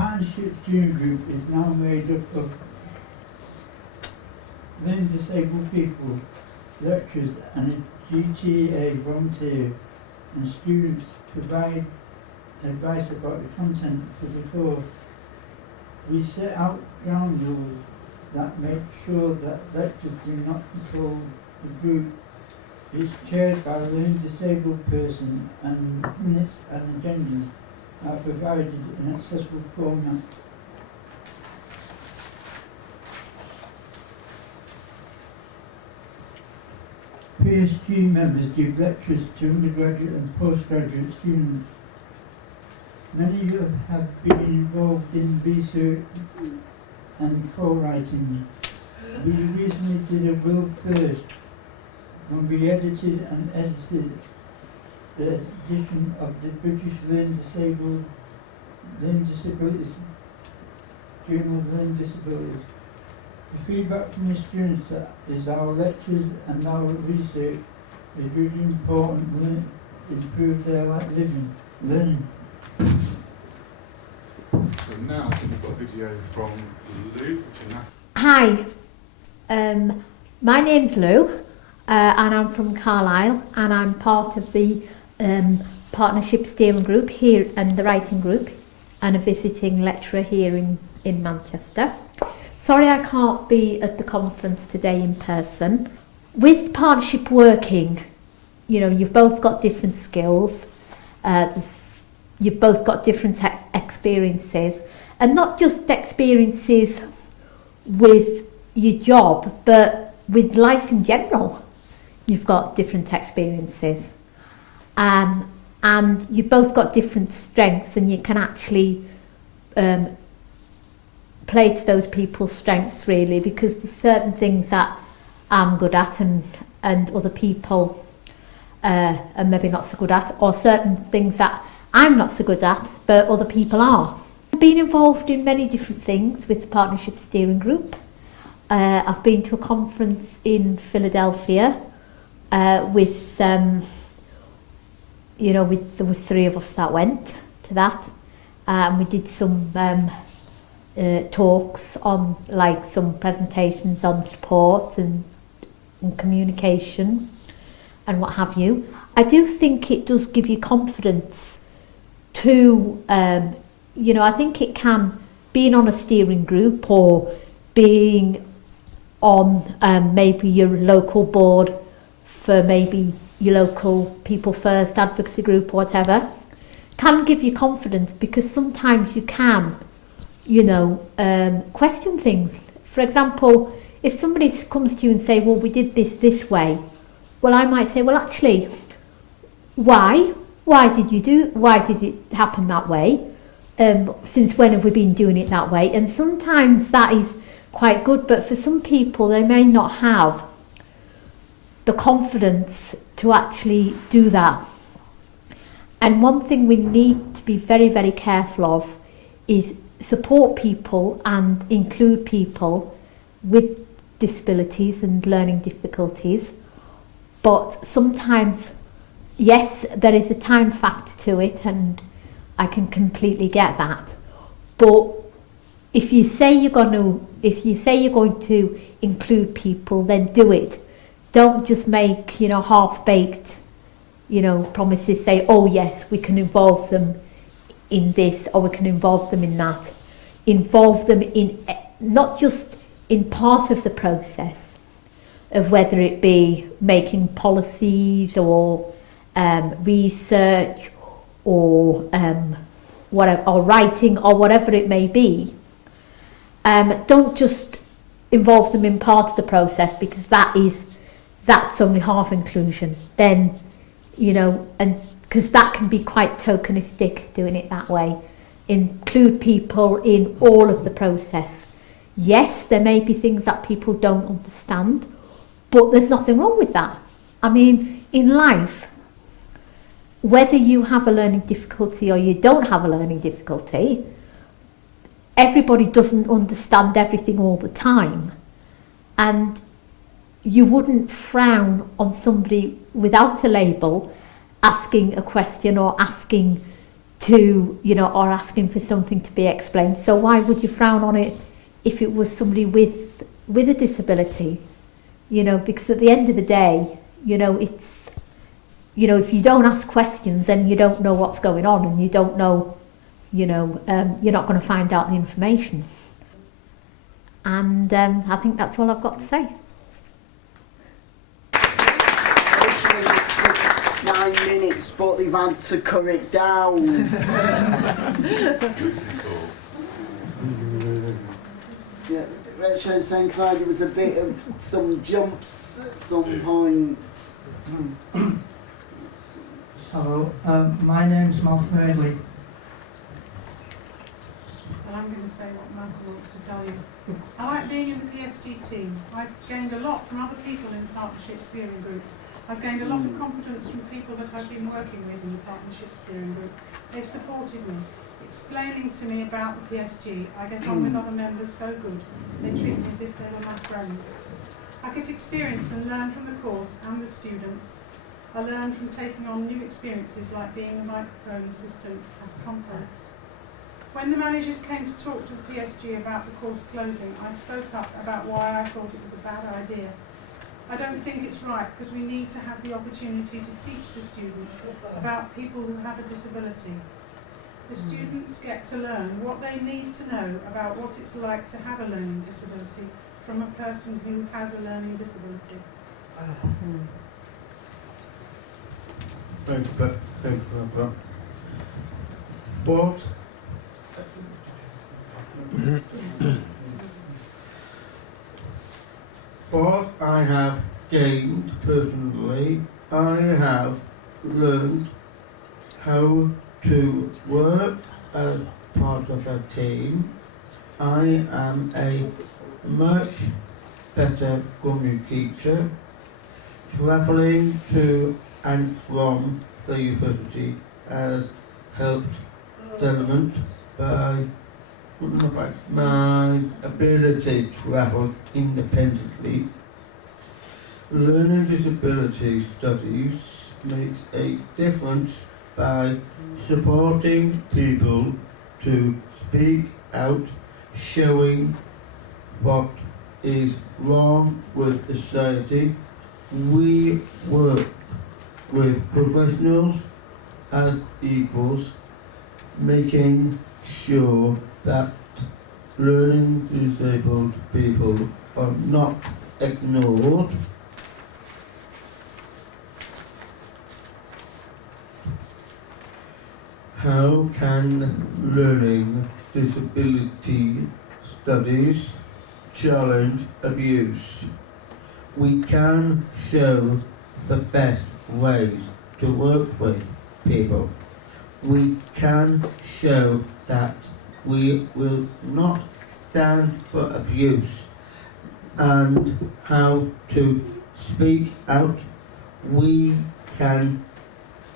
partnership steering group is now made up of then disabled people, lecturers and a GTA volunteer, and students provide advice about the content for the course. We set out ground rules that make sure that lecturers do not control the group. It's chaired by a learning disabled person, and minutes and agendas are provided in accessible format. PSG members give lectures to undergraduate and postgraduate students. Many of you have been involved in research and co-writing. We recently did a world first when we edited the edition of the British Learning Disabilities Journal of Learning Disabilities. The feedback from the students is our lectures and our research is really important to improve their learning. So now we've got a video from Lou. Hi, my name's Lou and I'm from Carlisle, and I'm part of the partnership steering group here and the writing group, and a visiting lecturer here in Manchester. Sorry I can't be at the conference today in person. With partnership working, you know, you've both got different skills, you've both got different experiences, and not just experiences with your job, but with life in general. You've got different experiences, and you've both got different strengths, and you can actually play to those people's strengths really, because there's certain things that I'm good at and other people are maybe not so good at, or certain things that I'm not so good at but other people are. I've been involved in many different things with the Partnership Steering Group. I've been to a conference in Philadelphia with there was 3 of us that went to that, and we did some talks on, like, some presentations on support and communication and what have you. I do think it does give you confidence to, I think it can, being on a steering group or being on maybe your local board for maybe your local People First advocacy group or whatever, can give you confidence, because sometimes you can question things. For example, if somebody comes to you and say, well, we did this way, well, I might say, well, actually, why did it happen that way? Since when have we been doing it that way? And sometimes that is quite good, but for some people, they may not have the confidence to actually do that. And one thing we need to be very, very careful of is support people and include people with disabilities and learning difficulties. But sometimes, yes, there is a time factor to it, and I can completely get that. But if you say you're going to include people, then do it. Don't just make, half-baked, promises. Say, oh yes, we can involve them in this, or we can involve them in that. Involve them in, not just in part of the process of whether it be making policies or research or whatever, or writing, or whatever it may be. Don't just involve them in part of the process, because that's only half inclusion. Then, and because that can be quite tokenistic, doing it that way. Include people in all of the process. Yes, there may be things that people don't understand, but there's nothing wrong with that. I mean, in life, whether you have a learning difficulty or you don't have a learning difficulty, everybody doesn't understand everything all the time. And you wouldn't frown on somebody without a label asking a question or asking to, you know, or asking for something to be explained. So why would you frown on it if it was somebody with a disability? You know, because at the end of the day, you know, it's, you know, if you don't ask questions, then you don't know what's going on, and you don't know, you know, you're not going to find out the information. And I think that's all I've got to say. 9 minutes, but they've had to cut it down. Yeah, Richard sounds like there was a bit of some jumps at some point. Hello, my name's Malcolm Eardley. And I'm going to say what Malcolm wants to tell you. I like being in the PSG team. I've gained a lot from other people in the partnership steering group. I've gained a lot of confidence from people that I've been working with in the partnership steering group. They've supported me, explaining to me about the PSG. I get on with other members so good. They treat me as if they were my friends. I get experience and learn from the course and the students. I learn from taking on new experiences like being a microphone assistant at a conference. When the managers came to talk to the PSG about the course closing, I spoke up about why I thought it was a bad idea. I don't think it's right, because we need to have the opportunity to teach the students about people who have a disability. The students get to learn what they need to know about what it's like to have a learning disability from a person who has a learning disability. Thank you, Pepper. What I have gained personally, I have learned how to work as part of a team. I am a much better communicator. Travelling to and from the university has helped development by my ability to travel independently. Learning disability studies makes a difference by supporting people to speak out, showing what is wrong with society. We work with professionals as equals, making sure that learning disabled people are not ignored. How can learning disability studies challenge abuse? We can show the best ways to work with people. We can show that we will not stand for abuse, and how to speak out. We can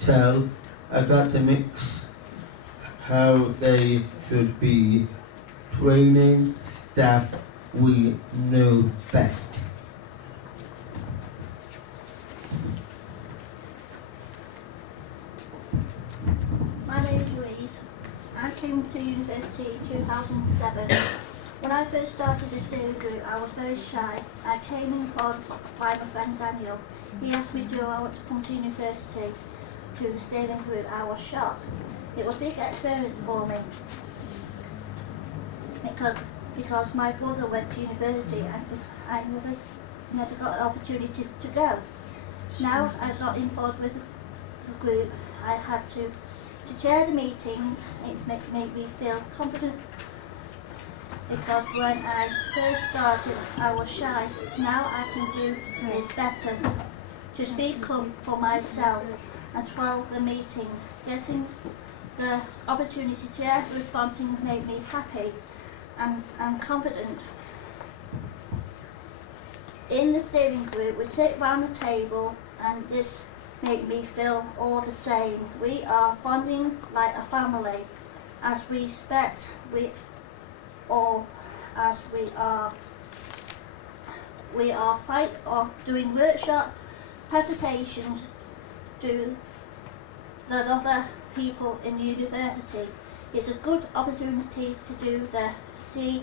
tell academics how they should be training staff. We know best. My name is Louise. I came to university in 2007. When I first started the steering group, I was very shy. I came informed by my friend Daniel. He asked me, do I want to come to university, to the steering group. I was shocked. It was a big experience for me because my brother went to university and I never got an opportunity to go. Now I got involved with the group. I had to chair the meetings. It made me feel confident, because when I first started I was shy. Now I can do it better, to speak up for myself and 12 the meetings. Getting the opportunity to chair the responding made me happy and confident. In the steering group we sit round the table, and this made me feel all the same. We are bonding like a family, as we respect we are fight or doing workshop presentations, do the other people in the university. It's a good opportunity to see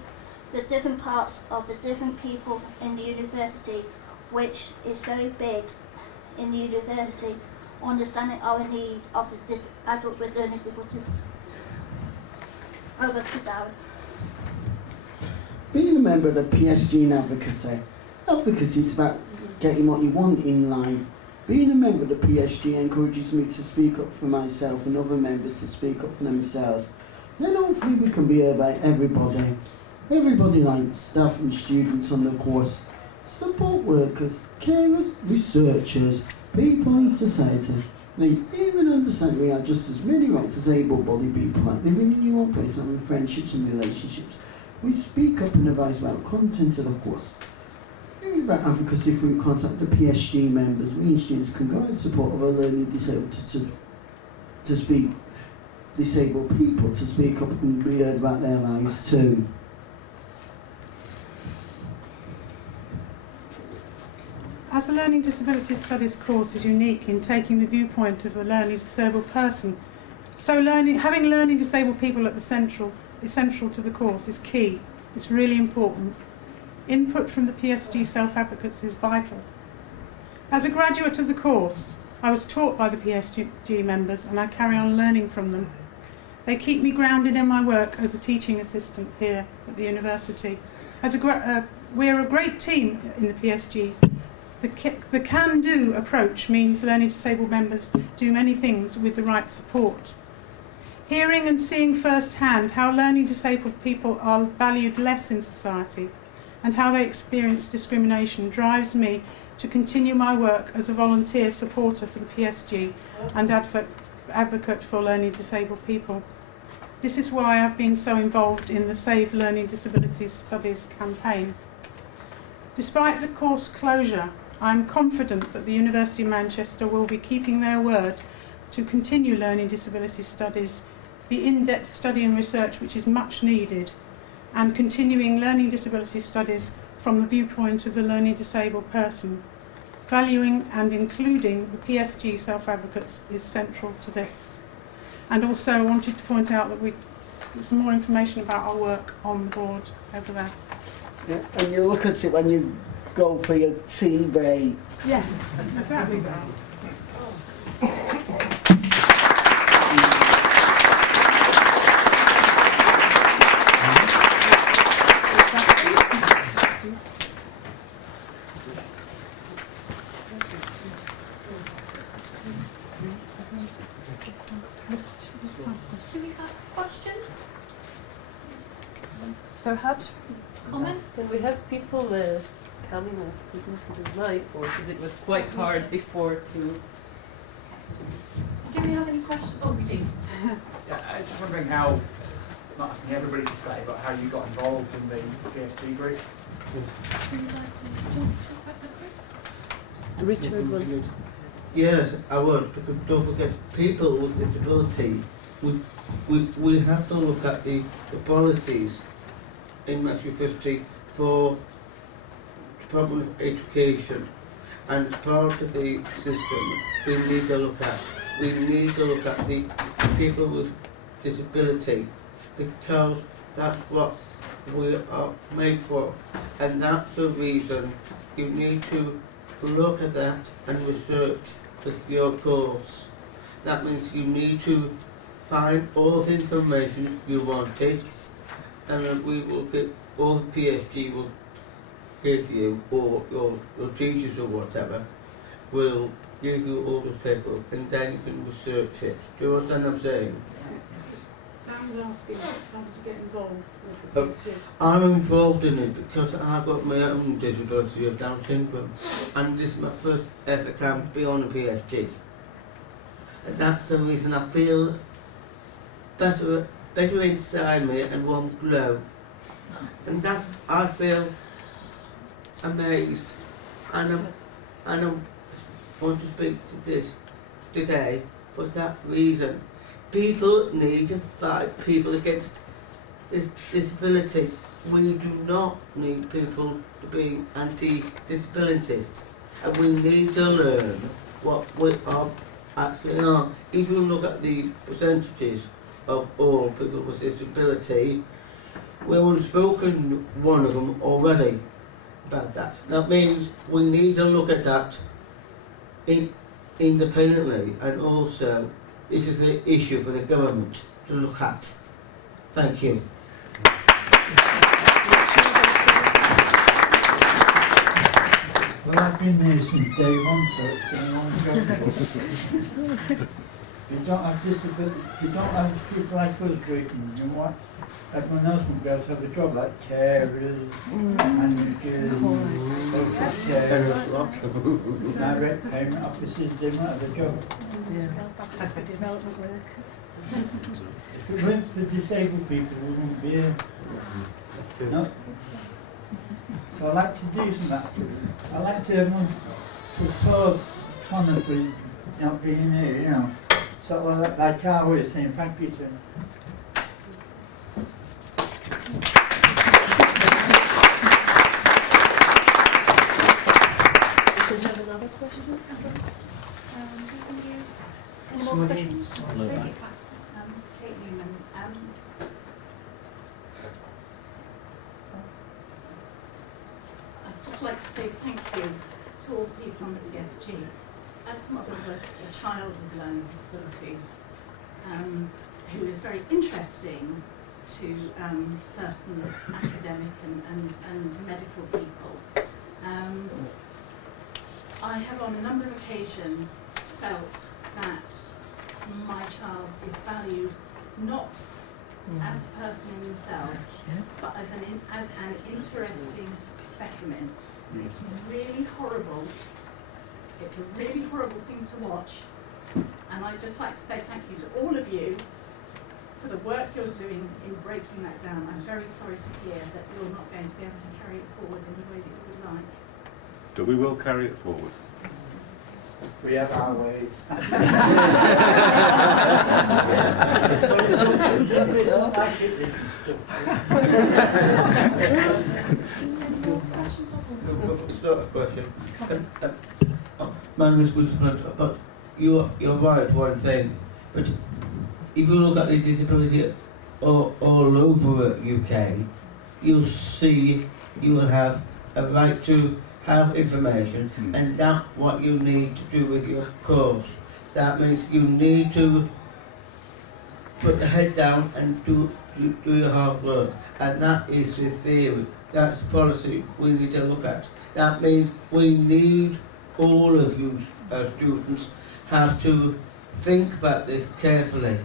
the different parts of the different people in the university, which is very big in the university, understanding our needs of the adults with learning difficulties. Over to Darren. Being a member of the PSG and advocacy is about getting what you want in life. Being a member of the PSG encourages me to speak up for myself and other members to speak up for themselves. Then hopefully we can be heard by everybody. Everybody like staff and students on the course, support workers, carers, researchers, people in society. They even understand we have just as many rights as able-bodied people, like living in your own place, having friendships and relationships. We speak up and advise about content of the course. Hearing about advocacy through contact the PSG members, we students can go and support other learning disabled people to speak up and be heard about their lives too. As the Learning Disability Studies course is unique in taking the viewpoint of a learning disabled person, so having learning disabled people at the central to the course is key. It's really important. Input from the PSG self-advocates is vital. As a graduate of the course, I was taught by the PSG members and I carry on learning from them. They keep me grounded in my work as a teaching assistant here at the university. We're a great team in the PSG. The can-do approach means learning disabled members do many things with the right support. Hearing and seeing firsthand how learning disabled people are valued less in society and how they experience discrimination drives me to continue my work as a volunteer supporter for the PSG and advocate for learning disabled people. This is why I've been so involved in the Save Learning Disabilities Studies campaign. Despite the course closure, I'm confident that the University of Manchester will be keeping their word to continue learning disability studies, the in-depth study and research which is much needed, and continuing learning disability studies from the viewpoint of the learning disabled person. Valuing and including the PSG self-advocates is central to this. And also I wanted to point out that there's some more information about our work on the board over there. Yeah, and you look at it when you go for your tea break. Yes, exactly that. Do we have questions? Perhaps Comments? can we have people coming and speaking to the mic, or because it was quite hard before to. Do we have any questions? Oh, we do. Yeah, I was just wondering how, not asking everybody to say, but how you got involved in the PSG group. Would you like to talk about that, Chris? Richard was. Yes, I would, because don't forget, people with disability, we have to look at the policies in Matthew 50 for Department of Education, and as part of the system we need to look at the people with disability, because that's what we are made for, and that's the reason you need to look at that and research with your course. That means you need to find all the information you wanted, and then we will get all the PSG will give you, or your teachers or whatever will give you all this paper, and then you can research it. Do you understand what I'm saying? Dan was asking, how did you get involved with the PSG? I'm involved in it because I've got my own disability of Down syndrome, and this is my first ever time to be on a PSG. And that's the reason I feel better inside me and won't glow. And that I feel amazed, and I want to speak to this today for that reason. People need to fight people against this disability. We do not need people to be anti-disabilitist, and we need to learn what we are actually are. If you look at the percentages of all people with disability, we've already spoken one of them already about that. That means we need to look at that independently, and also this is the issue for the government to look at. Thank you. Well, I've been there since day one, so it's been a long job. You don't have disability, you don't have people like us working, you know what? Everyone else will be able to have a job like carers, managers, social carers, direct payment officers, they might have a job. Development workers. If it weren't for disabled people, we wouldn't be here. No. So I like to do something. I like to talk Connor for not being here, you know. So like Hayward saying thank you to him. Do you have another question? Just any more questions? Kate Newman. I'd just like to say thank you to all the people on the PSG. As the mother of a child with learning disabilities, who is very interesting to certain academic and medical people, I have on a number of occasions felt that my child is valued not as a person in themselves, but as an interesting specimen. It's really horrible. It's a really horrible thing to watch, and I'd just like to say thank you to all of you for the work you're doing in breaking that down. I'm very sorry to hear that you're not going to be able to carry it forward in the way that you would like. But we will carry it forward. We have our ways. It's not a question. Man responsible, but you're right one thing. But if you look at the disability all over UK, you'll see you will have a right to have information, and that's what you need to do with your course. That means you need to put the head down and do your hard work, and that is the theory. That's the policy we need to look at. That means we need all of you as students have to think about this carefully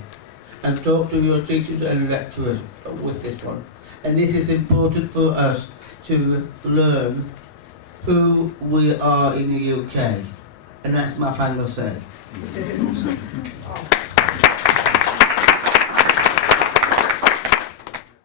and talk to your teachers and lecturers with this one. And this is important for us to learn who we are in the UK. And that's my final say.